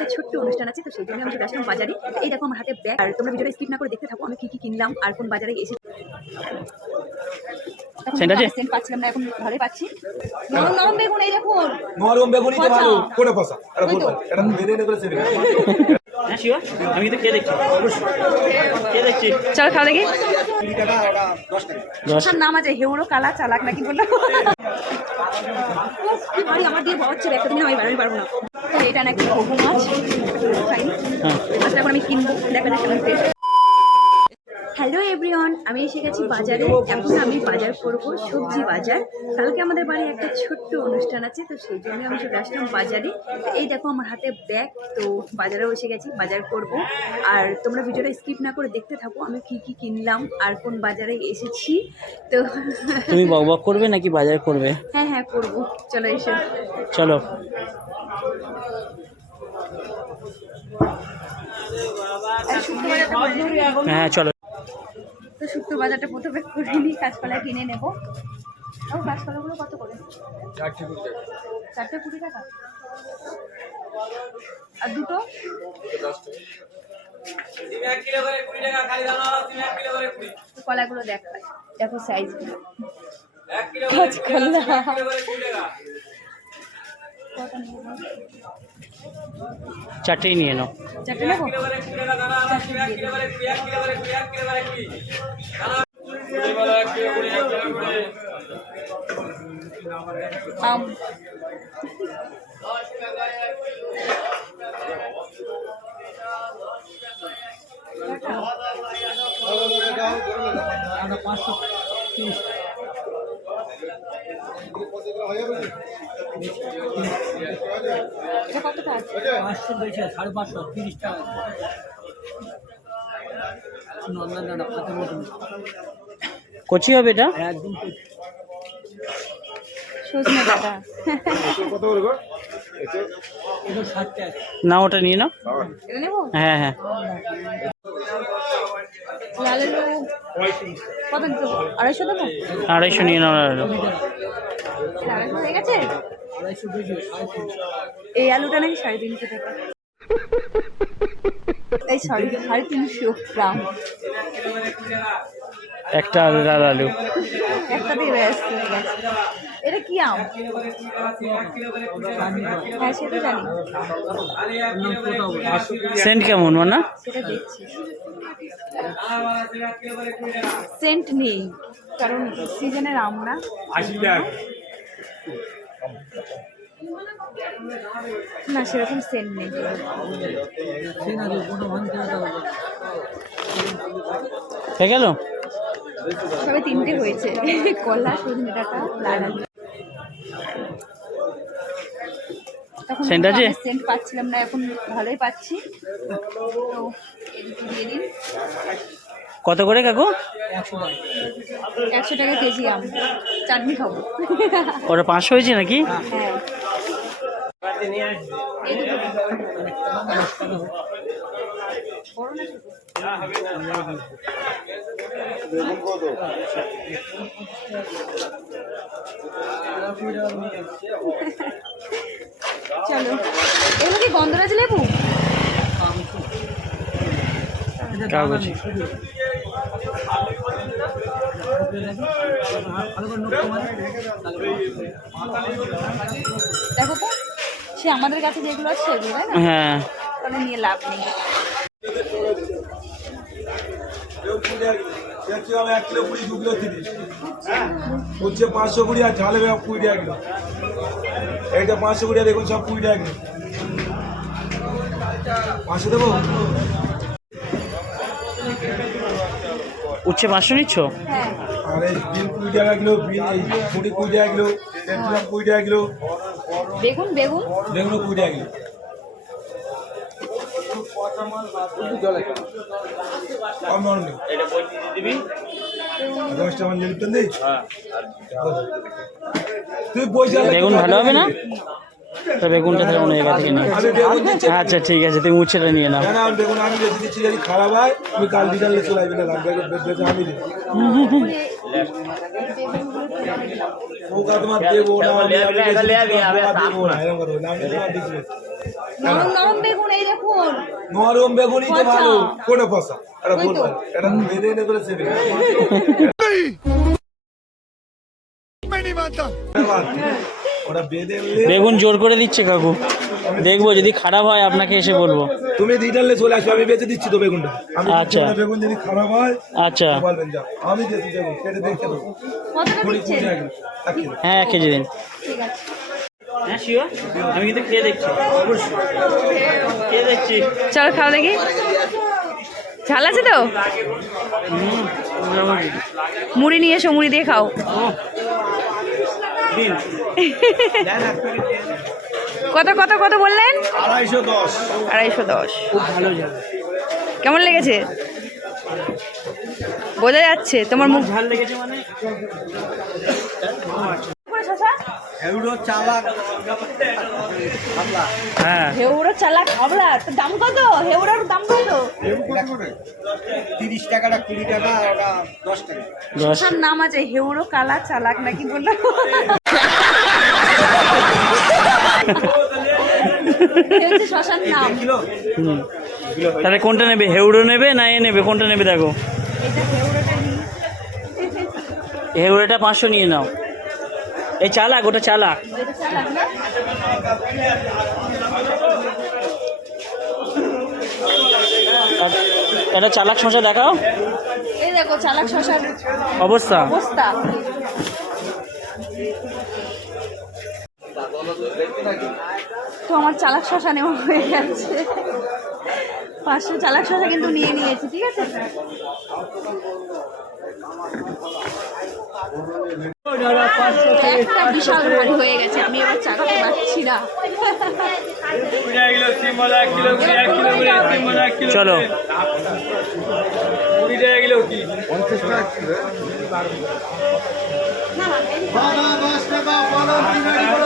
একটা ছোট্ট অনুষ্ঠান আছে তো সেই জন্য আমি চলে আসলাম বাজারে। এই দেখো আমার হাতে ব্যাগ আর তোমরা ভিডিওটা স্কিপ না করে দেখতে থাকো আমি কি কি কিনলাম আর কোন বাজারে এসে তখন আছে? সেন্ট পাচ্ছিলাম না এখন ভালোই পাচ্ছি। নরম নরম বেগুন এই দেখুন। নরম বেগুনই তো ভালো। কোনে ফসা এটা ওই এটা নে করে সেরে শিওর? আমি কিন্তু কে দেখছি। কে দেখছি। চল খাওয়া দেখি। দশ নাম আছে হেউরো কালা চালাক নাকি বলল? উফ, কি ভারী আমার দিয়ে বড় হচ্ছে একটা দিন আমি পারব না। এটা নাকি ঘুঘু মাছ মাছটা এখন আমি কিনবো দেখা কেমন টেস্ট হ্যালো এভরিওয়ান আমি এসে গেছি বাজারে। এখন আমি বাজার করব সবজি বাজার। কালকে আমাদের বাড়ি একটা ছোট্ট অনুষ্ঠান আছে তো সেই জন্য আমি চলে আসলাম বাজারে। এই দেখো আমার হাতে ব্যাগ তো বাজারেও এসে গেছি বাজার করব। আর তোমরা ভিডিওটা স্কিপ না করে দেখতে থাকো আমি কি কি কিনলাম আর কোন বাজারে এসেছি। তো তুমি বক বক করবে নাকি বাজার করবে? হ্যাঁ হ্যাঁ করব। চলো এসে। চলো। হ্যাঁ চলো। তো শুক্তো বাজারটা প্রথমে করে নিই কাঁচকলা কিনে নেব। ও কাঁচকলাগুলো কত করে? চারটে কুড়ি টাকা। আর দুটো? কলাগুলো দেখায় দেখো সাইজগুলো কাঁচকলা চারটেই নিয়ে নাও। আম কতটা আছে পাঁচশো বেশি সাড়ে পাঁচশো তিরিশ টাকা। নন্দন দানা হাতের মতন কচি হবে এটা? একদম সজনে ডাটা কত বলব এগুলো না ওটা নিয়ে নাও। হ্যাঁ হ্যাঁ। আড়াইশো নিয়ে নাও আড়াইশো হয়ে গেছে? এই আলুটা নাকি সাড়ে তিনশো টাকা। এই সরি সাড়ে তিনশো গ্রাম। একটা আলু লাল আলু। একটা দিয়ে ব্যস্ত এটা কি আম? হ্যাঁ সেটা জানি। সেন্ট কেমন মানে? সেটা দেখছি। সেন্ট নেই কারণ সিজনের আম না। আশি টাকা। না সেরকম সেন্ট নেই। হয়ে গেল? সবে তিনটে হয়েছে। কলা সজনে ডাটা লাল তখন Scent আছে? সেন্ট পাচ্ছিলাম না এখন ভালোই পাচ্ছি। তো এদিকে দিয়ে দিন। কত করে কাকু? একশো টাকা কেজি আম। চাটনি খাব। ওটা পাঁচশো হয়েছে নাকি? হ্যাঁ? চলো। এগুলো কি গন্ধরাজ লেবু? কাগজ। দেখো তো সে আমাদের কাছে যেগুলো আছে সেগুলো তাই না? হ্যাঁ। তাহলে নিয়ে লাভ নেই। এক কিলো কুড়ি দু কিলো তিরিশ হচ্ছে পাঁচশো কুড়ি আর ঝাল হবে কুড়ি টাকা কিলো। এইটা পাঁচশো কুড়ি আর দেখুন সব কুড়ি টাকা কিলো। পাঁচশো দেবো? উচ্ছে পাঁচশো নিচ্ছ? হ্যাঁ আর এই বিন কুড়ি টাকা কিলো বিন এই কুড়ি কুড়ি টাকা কিলো ক্যাপসিকাম কুড়ি টাকা কিলো। বেগুন বেগুন? বেগুনও কুড়ি টাকা কিলো। কম নরম নেই। দশটা আমার লিপটন দিই তুই পয়সা বেগুন ভালো হবে না? বেগুনটা তাহলে মনে হয় থেকে নিয়ে বেগুন আচ্ছা ঠিক আছে তুমি উচ্ছেটা নিয়ে নাও। না না আমি বেগুন আমি দিচ্ছি যদি খারাপ হয় তুমি কাল বিকালে চলে আসবে না আমি নরম বেগুনই তো ভালো কোনে পচা এটা ভুল এটা বেঁধে এনে বেগুন জোর করে দিচ্ছে কাকু। দেখব যদি খারাপ হয় আপনাকে এসে বলব। তুমি রিটার্নে চলে আসবে আমি বেঁচে দিচ্ছি তো বেগুনটা। আচ্ছা। বেগুন যদি খারাপ হয় আচ্ছা। বলবেন যা আমি বেগুন কেটে। হ্যাঁ এক কেজি দিন। হ্যাঁ শিওর আমি কিন্তু খেয়ে দেখছি। খেয়ে দেখছি। চলো খাও দেখি। ঝাল আছে তো? মুড়ি নিয়ে এসো মুড়ি দিয়ে খাও। কত কত কত বললেন? আড়াইশো দশ। আড়াইশো দশ। খুব ভালো যাবে। কেমন লেগেছে? বোঝা যাচ্ছে তোমার মুখ। ভালো লেগেছে মানে? হ্যাঁ। হেউড়ো চালা খাবলা দাম কত? হেউড়োর দাম কত? তিরিশ টাকাটা কুড়ি টাকা দশ টাকা। নাম আছে হেউড়ো কালা চালাক নাকি বলল এই হচ্ছে শ্মশান নাম হুম। তাহলে কোনটা নেবে? হেউড়ো নেবে না এ নেবে? কোনটা নেবে দেখো। হেউড়োটা পাঁচশো নিয়ে নাও। এই চালাক ওটা চালাক। এটা চালাক একটা চালাক শশা দেখাও। এই দেখো চালাক শ্মশান অবস্থা। অবস্থা। তো আমার চালাক শশা নেওয়া হয়ে গেছে। পাঁচশো চালাক শশা কিন্তু নিয়ে নিয়েছি ঠিক আছে? একটা বিশাল ভারী হয়ে গেছে আমি এবার চাকাতে পারছি না। চলো।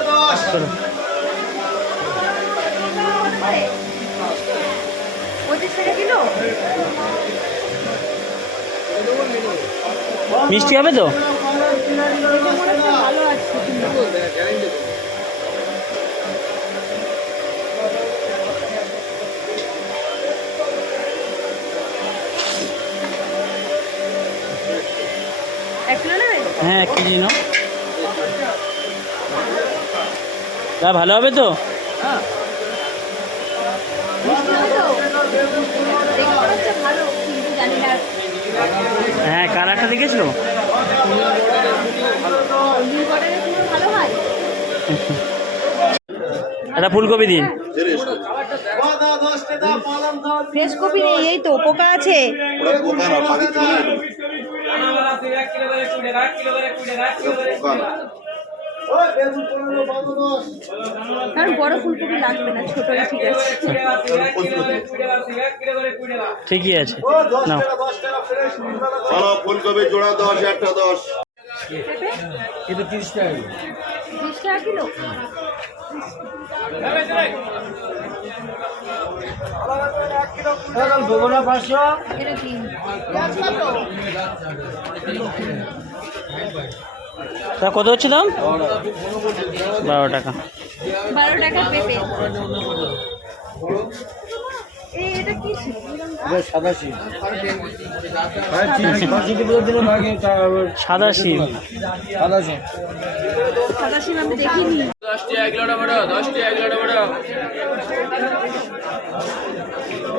দশ। মিষ্টি হবে তো? হ্যাঁ এক কেজি নাও। ভালো হবে তো? মিষ্টি হবে তো দেখে মনে হচ্ছে ভালো কিন্তু জানি না হ্যাঁ কালারটা দেখেছ নীল বর্ডারের পুরো ভালো হয় একটা ফুলকপি দিন। ফ্রেশ কপি নেই এই তো পোকা আছে। কারণ বড় ফুলকপি লাগবে না ছোটই ঠিক আছে। ঠিকই আছে। ও নাও। চলো ফুলকপি জোড়া দশ একটা দশ। এটা? তিরিশ টাকা বিশ টাকা কিলো? দেবো পাঁচশো। এটা কি? তা কত হচ্ছে দাম? বারো টাকা। বারো টাকা পেঁপে। এই এটা কি ছিল? সাদা শিম। সাদা সিম সাদা শিম আমি দেখিনি।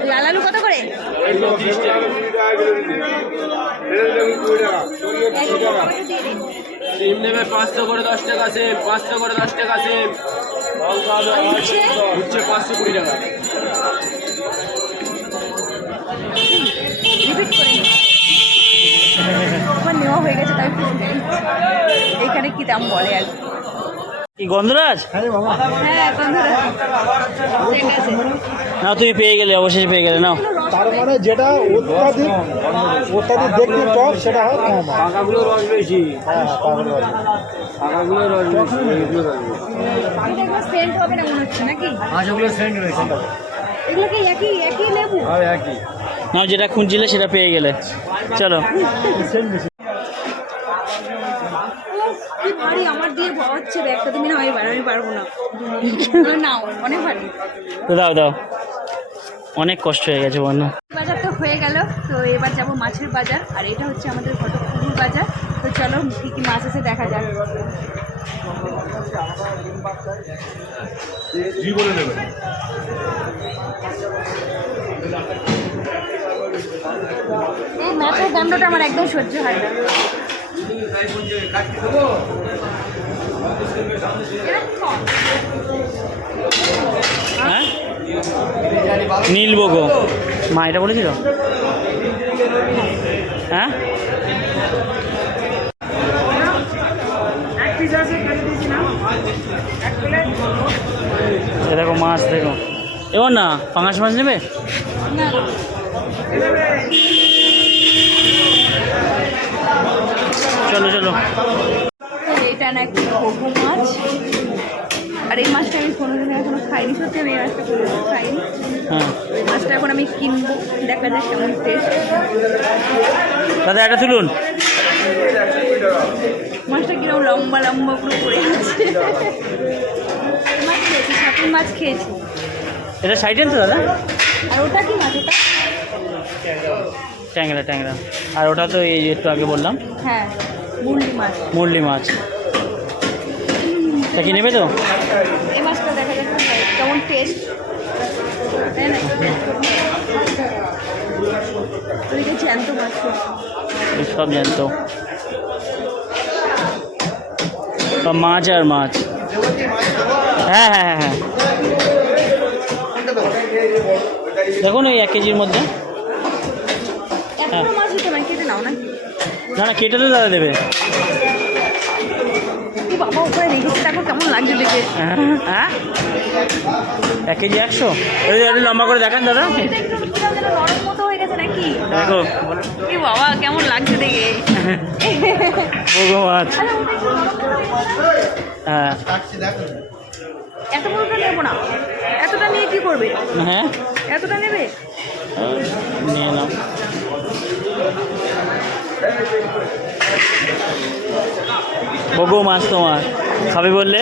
লাল আলু কত করে। সিম নেবে পাঁচশো করে দশ টাকা সিম পাঁচশো করে দশ টাকা সিম। হচ্ছে পাঁচশো কুড়ি টাকা। আমার নেওয়া হয়ে গেছে তাই। এখানে কি দাম বলে আর কি। গন্ধরাজ? হ্যাঁ ঠিক আছে। না তুমি পেয়ে গেলে অবশেষে পেয়ে গেলে নাও। তার মানে যেটা অত্যাধিক অত্যাধিক দেখতে টক সেটা হয় রস বেশি। হ্যাঁ পাগল রস বেশি। এইগুলো রস বেশি সেন্ট হবে না মনে হচ্ছে নাকি? মাছগুলো সেন্ট রয়েছে। এগুলো কি একই একই লেবু? আর একই। না যেটা খুঁজছিলে সেটা পেয়ে গেলে। চলো। ভারী আমার দিয়ে ভয় হচ্ছে ব্যাগটা। তুমি না আমি আমি পারব না। নাও অনেক ভারী। দাও দাও। অনেক কষ্ট হয়ে গেছে বন্যা বাজার তো হয়ে গেল তো এবার যাব মাছের বাজার আর এটা হচ্ছে আমাদের ঘটকপুকুর বাজার। তো চলো কী কী মাছ আছে দেখা যাক। এই মাছের গন্ধটা আমার একদম সহ্য হয় না। হ্যাঁ? নীলবগো মা, এটা বলেছিল? হ্যাঁ? দেখো মাছ, দেখো। এবার না, পাঙাশ মাছ নেবে? চলো চলো। এটা না একটু ঘগু মাছ। আর এই মাছটা আমি কোনোদিন এখনও খাইনি। সত্যি আমি এই মাছটা কোনোদিন খাইনি। হ্যাঁ। ওই মাছটা এখন আমি কিনবো। দেখা যাক কেমন টেস্ট দাদা এটা তুলুন। মাছটা কীরকম লম্বা লম্বা পুরো পড়ে আছে। মাছ খেয়েছি মাছ খেয়েছি। এটা সাইডেন তো দাদা? আর ওটা কি মাছ ওটা? ট্যাংরা ট্যাংরা। আর ওটা তো এই একটু আগে বললাম। হ্যাঁ মুরলি মাছ। মুরলি মাছ। তা কি নেবে তো এই মাছটা দেখা যাক কেমন টেস্ট তাই না ওইটা জ্যান্ত। মাছ সব সব মাছ আর মাছ। হ্যাঁ হ্যাঁ হ্যাঁ হ্যাঁ। দেখুন ওই এক কেজির মধ্যে। মানে না? না কেটে তো দাদা দেবে কি বাবা উপরে রেখেছে দেখো কেমন লাগছে দেখে। হ্যাঁ। এক কেজি একশো? লম্বা করে দেখান দাদা। দেখো। বাবা কেমন লাগছে দেখে। বগো মাছ মতো হয়ে? হ্যাঁ। এত বড়টা নেব না। এতটা নিয়ে কি করবে? হ্যাঁ। এতটা নেবে? নিয়ে নাও। বগো মাছ তোমার। খাবে বললে?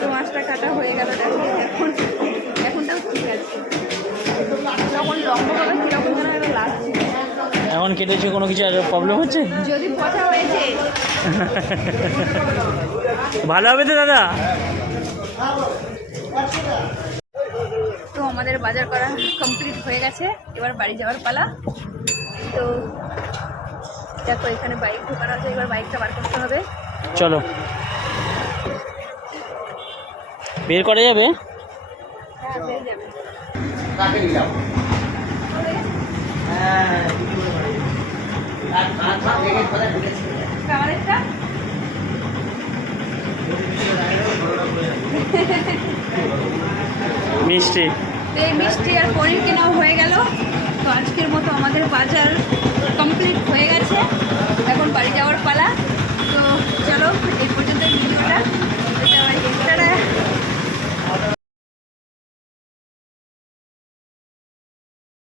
তো মাছটা কাটা হয়ে গেল দেখো এখন এখনটাও ঠিক আছে যখন লম্বা হবে কীরকম যেন একটা লাগছে। এখন কেটেছে কোনো কিছু? আর প্রবলেম হচ্ছে? যদি পচা হয়েছে ভালো হবে তো দাদা? তো আমাদের বাজার করা কমপ্লিট হয়ে গেছে। এবার বাড়ি যাওয়ার পালা। তো দেখো এখানে বাইক ঢোকানো আছে এবার বাইকটা বার করতে হবে। চলো। বের করা যাবে? হ্যাঁ মিষ্টি। মিষ্টি আর পনির কেনাও হয়ে গেল। তো আজকের মতো আমাদের বাজার কমপ্লিট হয়ে গেছে। এখন বাড়ি যাওয়ার পালা। তো চলো, এই পর্যন্ত ভিডিওটা।